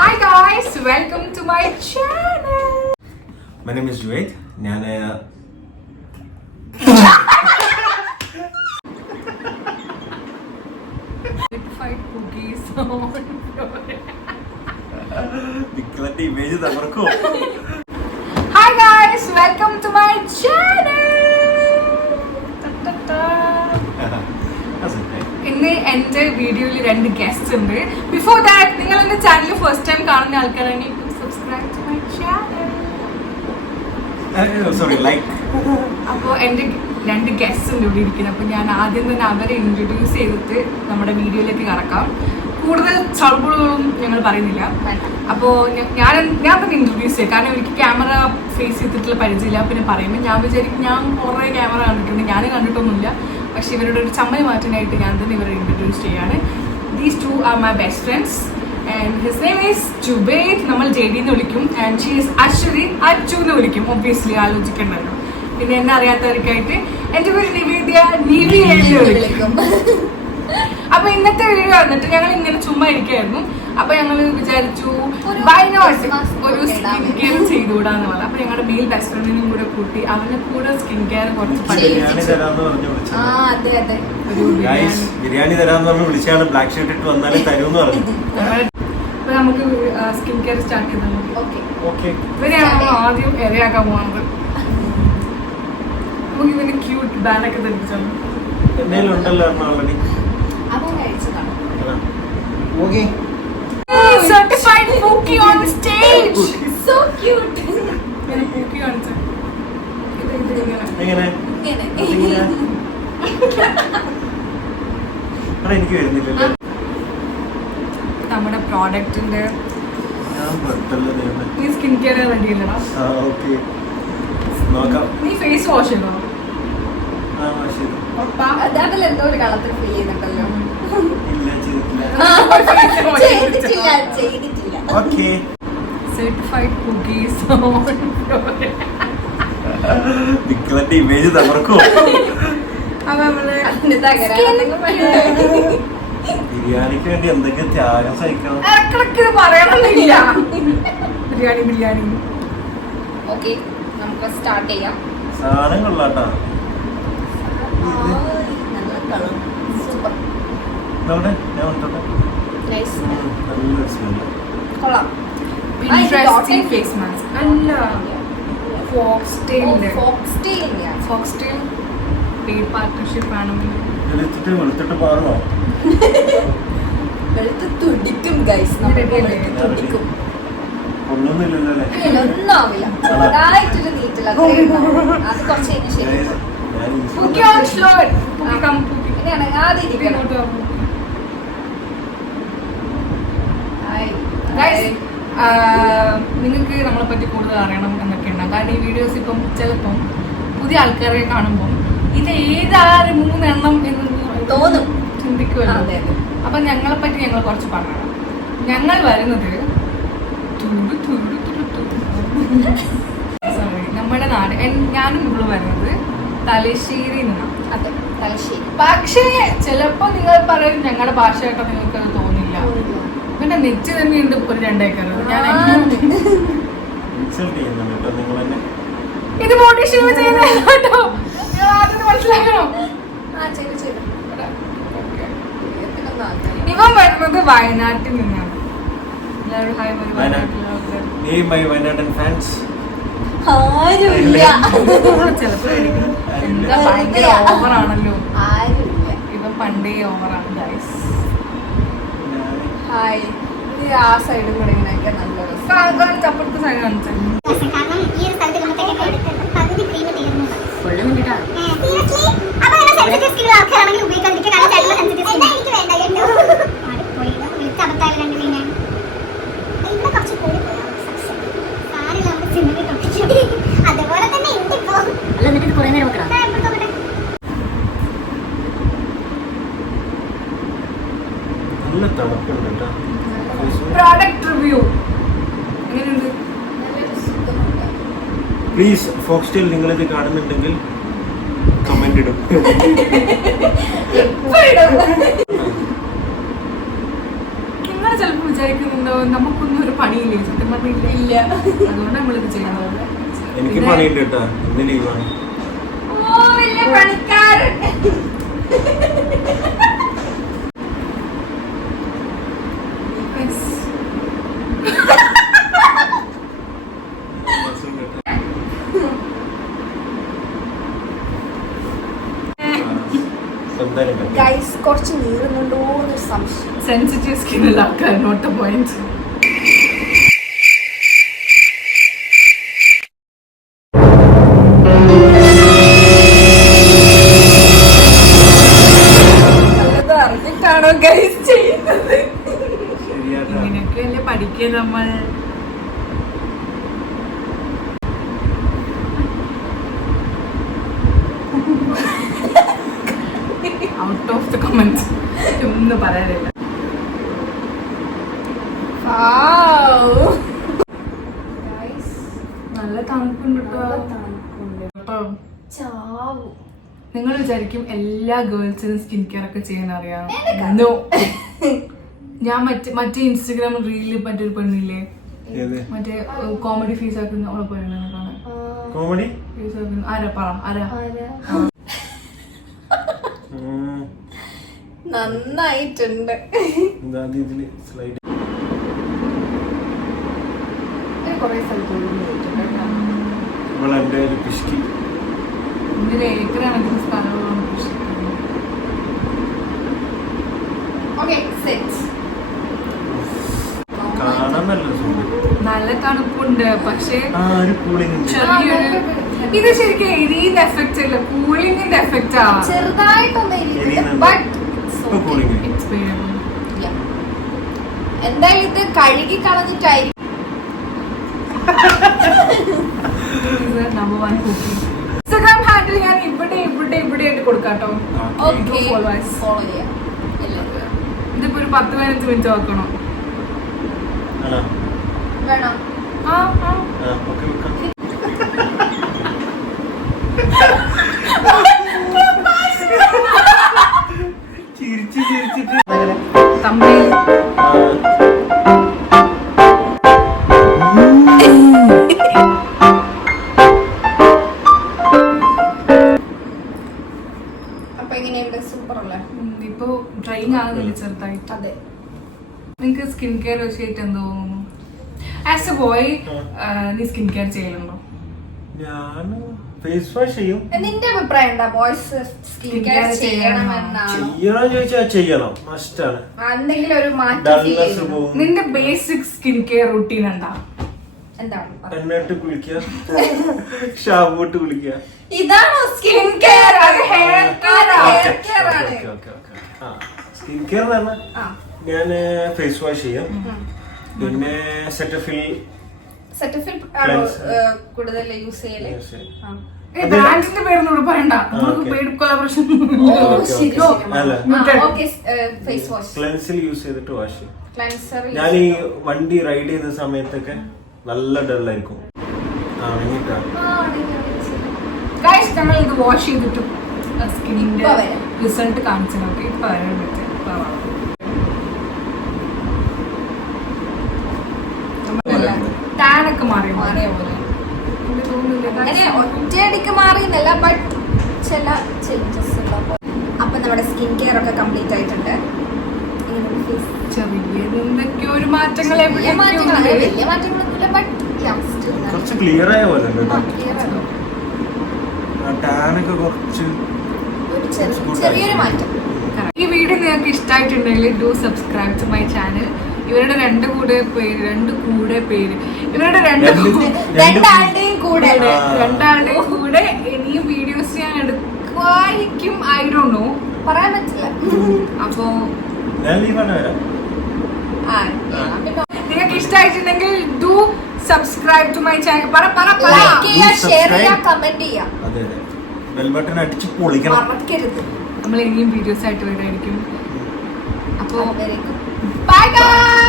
Hi guys, welcome to my channel. My name is Junaid. ഞാൻ നിങ്ങളെ image തകർക്കോ? Hi guys, welcome to my channel. ഇന്ന് എന്റെ വീഡിയോയിൽ 2 ഗെസ്റ്റ്സ് ഉണ്ട്. ബിഫോർ ദാറ്റ് നിങ്ങൾ എന്റെ ചാനൽ ഫസ്റ്റ് ടൈം കാണുന്ന ആൾക്കാരാണെങ്കിൽ സബ്സ്ക്രൈബ് ടു മൈ ചാനൽ. അപ്പോൾ എന്റെ 2 ഗെസ്റ്റ്സ് ഉണ്ട് ഇവിടെ ഇരിക്കുന്നത്. അപ്പോൾ ഞാൻ ആദ്യം തന്നെ അവരെ ഇൻട്രൊഡ്യൂസ് ചെയ്തിട്ട് നമ്മുടെ വീഡിയോയിലേക്ക് കടക്കാം. കൂടുതൽ ചളപ്പുകളൊന്നും ഞങ്ങൾ പറയുന്നില്ല. അപ്പോൾ ഞാൻ തന്നെ ഇൻട്രൊഡ്യൂസ് ചെയ്യാം. കാരണം എനിക്ക് ക്യാമറ ഫേസ് ചെയ്തിട്ടുള്ള പരിചയമില്ല. പിന്നെ പറയുമ്പോൾ ഞാൻ വിചാരിക്കും ഞാൻ കുറേ ക്യാമറ കണ്ടിട്ടുണ്ട്, ഞാൻ കണ്ടിട്ടൊന്നുമില്ല. പക്ഷെ ഇവരുടെ ഒരു ചമ്മൽ മാറ്റാനായിട്ട് ഞാൻ തന്നെ ഇവരെ ഇൻട്രൊഡ്യൂസ് ചെയ്യാണ്. These 2 are my best friends and his name is Jubaid. നമ്മൾ JD എന്ന് വിളിക്കും. And she is Aswathi, Achu എന്ന് വിളിക്കും. ഒബ്വിയസ്ലി ആലോചിക്കണ്ടല്ലോ. പിന്നെ എന്നെ അറിയാത്തവർക്കായിട്ട് എൻ്റെ പേര് നിവേദ്യ, നിവി എന്ന് വിളിക്കും. അപ്പൊ ഇന്നത്തെ വീഡിയോ വന്നിട്ട് ഞങ്ങൾ ഇങ്ങനെ ചുമ്മാ ഇരിക്കായിരുന്നു. അപ്പൊ ഞങ്ങൾ വിചാരിച്ചു വൈ നോട്ട് ഒരു സ്കിൻ കെയർ ചെയ്തുകൂടാന്ന് പറഞ്ഞു. അപ്പൊ ഞങ്ങളുടെ മെയിൽ ബെസ്റ്റ് ഫ്രണ്ടിനും കൂടെ കൂട്ടി അവനെ കൂടെ സ്കിൻ കെയർ കുറച്ച് ബിരിയാണി തരാന്ന് പറഞ്ഞു വിളിച്ചാണ്. ബ്ലാക്ക് ഷർട്ട് ഇട്ട് വന്നാലേ തരൂന്ന് പറഞ്ഞു. അപ്പൊ നമുക്ക് സ്കിൻ കെയർ സ്റ്റാർട്ട് ചെയ്താൽ മതി. ഇവരെയാണ് ആദ്യം ഇരയാക്കാൻ പോകുന്നത്. നമുക്ക് ഇവന് ക്യൂട്ട് ബാനൊക്കെ ധരിപ്പിച്ചാൽ എന്തെങ്കിലും ഉണ്ടല്ലോ already. Okay. Certified Pookie on stage. So cute. ഞാൻ Pookie കാണിച്ചു. എങ്ങനെ? എനിക്ക് വരുന്നില്ലല്ലോ. നമ്മുടെ പ്രോഡക്റ്റിന്റെ നീ സ്കിൻ കെയർ റെഡി അല്ലടാ? നീ ഫേസ് വാഷ് ചെയ്തോ? അതല്ല എന്തോ ഒരു കളത്തിൽ ഫീൽ ചെയ്യുന്നുണ്ടല്ലോ. ചെയ്തിട്ടില്ല. സർട്ടിഫൈഡ് Pookies നിങ്ങളെ ഇമേജ് തകർക്കോ? ബിരിയാണിക്ക് വേണ്ടി എന്തൊക്കെ ത്യാഗം സഹിക്കണം. പറയണമെന്നില്ല. ബിരിയാണി. ഓക്കെ, നമുക്ക് സ്റ്റാർട്ട് ചെയ്യാം. സാധനം കൊള്ളാട്ടാ. Interesting face mask. അല്ല, ഫോക്സ്റ്റെയിലിന്റെ പെയ്ഡ് പാർട്ണർഷിപ്പ് ആണെങ്കിൽ വെളുത്തിട്ട് പാറണോ? വെളുത്ത് തുടിക്കും ഗൈസ്, തുടിക്കും. ഒന്നുമില്ലല്ലോ അല്ലേ? ഒന്നും ആവില്ല. ചെറുതായിട്ടൊരു നീറ്റില്ല, അത് കുറച്ച് കഴിഞ്ഞ് ശരി. ഇണങ്ങാതെ ഇരിക്കണം. നിങ്ങൾക്ക് നമ്മളെ പറ്റി കൂടുതൽ അറിയണം എന്നൊക്കെ ഉണ്ടാകും. കാരണം ഈ വീഡിയോസ് ഇപ്പം ചിലപ്പം പുതിയ ആൾക്കാരെ കാണുമ്പോൾ ഇത് ഏതാറ് 3 എണ്ണം എന്ന് തോന്നും, ചിന്തിക്കുമല്ലോ. അപ്പൊ ഞങ്ങളെ പറ്റി ഞങ്ങൾ കുറച്ച് പറയണം. ഞങ്ങൾ വരുന്നത് സോറി, നമ്മുടെ നാട്, ഞാനും ഇവിടെ വരുന്നത് തലശ്ശേരി നിന്നാണ്. അതെ, തലശ്ശേരി. പക്ഷേ ചിലപ്പോ നിങ്ങൾ പറയും ഞങ്ങളുടെ ഭാഷയായിട്ട് നിങ്ങൾക്ക് അത് തോന്നില്ല. പിന്നെ നെറ്റ് തന്നെയുണ്ട് ഒരു 2 ഏക്കർ. ഇത് മോട്ടിവേഷൻ ചെയ്യുന്ന കേട്ടോ, നിങ്ങൾ ആദ്യം മനസ്സിലാക്കണം. ഇവൻ വരുന്നത് വയനാട്ടിൽ നിന്നാണ്. ചിലപ്പോ എന്താ ഭയങ്കര ഓവറാണല്ലോ. ഇവൻ പണ്ടേ ഓവറാണ് ഗൈസ്. ഹായ്, ആ സൈഡും കൂടെ ഇങ്ങനെയൊക്കെ നല്ല അപ്പുറത്തെ സൈഡ് കാണിച്ചു. പ്രോഡക്റ്റ് റിവ്യൂ എങ്ങനെയുണ്ട്? പ്ലീസ് ഫോക്സ്റ്റെയിൽ നിങ്ങളിത് കാണുന്നുണ്ടെങ്കിൽ കമന്റ് ഇടും. നിങ്ങൾ ചിലപ്പോൾ വിചാരിക്കുന്നുണ്ടാവും നമുക്കൊന്നും ഒരു പണിയില്ലേ, സത്യം പറഞ്ഞില്ല. ഇല്ല. അതുകൊണ്ട് നമ്മളിത് ചെയ്യണത്. എനിക്ക് പണിയുണ്ട് കേട്ടോ, ഇന്ന് ലീവാണ്. ഓ വലിയ പണിക്കാരൻ. ഗൈസ് കുറച്ച് നീറുന്നുണ്ടോ എന്നൊരു സംശയം. സെൻസിറ്റീവ് സ്കിന്നുള്ള ആൾക്കാർ, നോട്ട് എ പോയിന്റ്. നല്ലത് അറിഞ്ഞിട്ടാണോ ഗൈസ് ചെയ്യുന്നത്? ഇങ്ങനെയൊക്കെയല്ലേ പഠിക്കുക നമ്മൾ. ഔട്ട് ഓഫ് ദ കമന്റ്സ് ഒന്നും പറയാനില്ല. നല്ല തണുപ്പുണ്ട് കേട്ടോ. നിങ്ങൾ വിചാരിക്കും എല്ലാ ഗേൾസിനും സ്കിൻ കെയർ ഒക്കെ ചെയ്യാൻ അറിയാം. No. ഞാൻ മറ്റേ ഇൻസ്റ്റഗ്രാം റീലിൽ മറ്റൊരു പെണ്ണില്ലേ, മറ്റേ കോമഡി ഫീസ് ആക്കുന്ന അവളെ പെണ്ണാണ് കാണാൻ. കോമഡി ഫീസ് ആക്കുന്ന ആരാ പറ, ആരാ? നന്നായിട്ടുണ്ട്. കൊറേ സ്ഥലത്ത് ഇതിൽ ഏക്കറാണെങ്കിൽ സ്ഥലമാണ് കൃഷി. നല്ല തണുപ്പുണ്ട്, പക്ഷേ ചെറിയൊരു ഇത് ശരിക്കും എരിയുടെ എഫക്റ്റ് അല്ല, കൂളിംഗിന്റെ എഫക്റ്റ് ആവാം. ചെറുതായിട്ടൊന്നും എന്തായാലും ഇത് കഴുകി കളഞ്ഞിട്ടായിരിക്കും. ഇൻസ്റ്റാഗ്രാം ഹാൻഡിൽ ഞാൻ ഇവിടെ ആയിട്ട് കൊടുക്കാട്ടോ. ഇതിപ്പോ ഒരു 10-15 മിനിറ്റ് വെക്കണം. വേണം. അപ്പൊ എങ്ങനെയുണ്ട്? സൂപ്പർ അല്ലേ? ഇപ്പൊ ട്രെയിൻ ആകുന്നില്ല ചെറുതായിട്ട്. അതെ. നിങ്ങക്ക് സ്കിൻ കെയർ വിഷയമായിട്ട് എന്തോ തോന്നുന്നു? ആസ് എ ബോയ് നീ സ്കിൻ കെയർ ചെയ്യലുണ്ടോ? ഫേസ് വാഷ് ചെയ്യും. നിന്റെ അഭിപ്രായം എന്താ? ബോയ്സ് സ്കിൻ കെയർ ചെയ്യണമെന്നാണോ? ചോദിച്ചാൽ ചെയ്യണം, മസ്റ്റാണ്. എന്തെങ്കിലും ഒരു മാറ്റം. നിന്റെ ബേസിക് സ്കിൻ കെയർ റൂട്ടീൻ എന്താ? എന്താണ്? എണ്ണയിട്ട് കുളിക്കുക, ഷാമ്പൂട്ട് കുളിക്കുക. ഇതാണോ സ്കിൻ കെയർ? ഹെയർ കെയർ ആണ്. സ്കിൻ കെയർ ഞാൻ ഫേസ് വാഷ് ചെയ്യും, പിന്നെ സെറ്റഫിൽ കൂടുതൽ യൂസ് ചെയ്യല്. ബ്രാൻഡിന്റെ പേരൊന്നും പറയണ്ട, നമുക്ക് പെയ്ഡ് കൊളാബറേഷൻ. ഫേസ് വാഷ് ക്ലെൻസിൽ യൂസ് ചെയ്തിട്ട് വാഷ് ചെയ്യും. ക്ലെൻസർ ഞാൻ ഈ വണ്ടി റൈഡ് ചെയ്യുന്ന സമയത്തൊക്കെ നല്ല ഡള്ളായിരിക്കും. നമ്മൾ ഇത് വാഷ് ചെയ്തിട്ട് സ്കിന്നിന്റെ റിസൾട്ട് കാണിച്ചു നോക്കി. ഇപ്പൊ വരാൻ പറ്റും. ടാനൊക്കെ മാറിയ പോലെ അങ്ങനെ ഒറ്റയടിക്ക് മാറിയെന്നല്ല, ബട്ട് ചില ചേഞ്ചസ് ഉണ്ടാവും. അപ്പൊ നമ്മുടെ സ്കിൻ കെയർ ഒക്കെ കംപ്ലീറ്റ് ആയിട്ടുണ്ട്. ചെറിയ ഒരു മാറ്റങ്ങൾ, വലിയ മാറ്റങ്ങളൊന്നുമില്ല, ബട്ട് കുറച്ച് ക്ലിയർ ആയ പോലെ ടാനൊക്കെ കുറച്ച് ചെറിയൊരു മാറ്റം. ഈ വീഡിയോ നിങ്ങൾക്ക് ഇഷ്ടമായിട്ടുണ്ടെങ്കിൽ do subscribe to my channel. ഇവരുടെ രണ്ടാളുടെയും കൂടെ ഇനിയും വീഡിയോസ് ഞാൻ എടുക്കുമായിരിക്കും. ഐ ഡോണ്ട് നോ, പറയാൻ പറ്റില്ല. അപ്പോ നിങ്ങൾക്ക് ഇഷ്ടമായിട്ടുണ്ടെങ്കിൽ do subscribe to my channel. Like ചെയ്യുക, ഷെയർ ചെയ്യുക, കമന്റ് ചെയ്യുക. ബെൽ ബട്ടൺ അടിച്ച് പൊളിക്കണം. മറക്കരുത്. നമ്മൾ ഇനിയും വീഡിയോസ് ആയിട്ട് വരുമായിരിക്കും. അപ്പോ ബൈ ബൈ.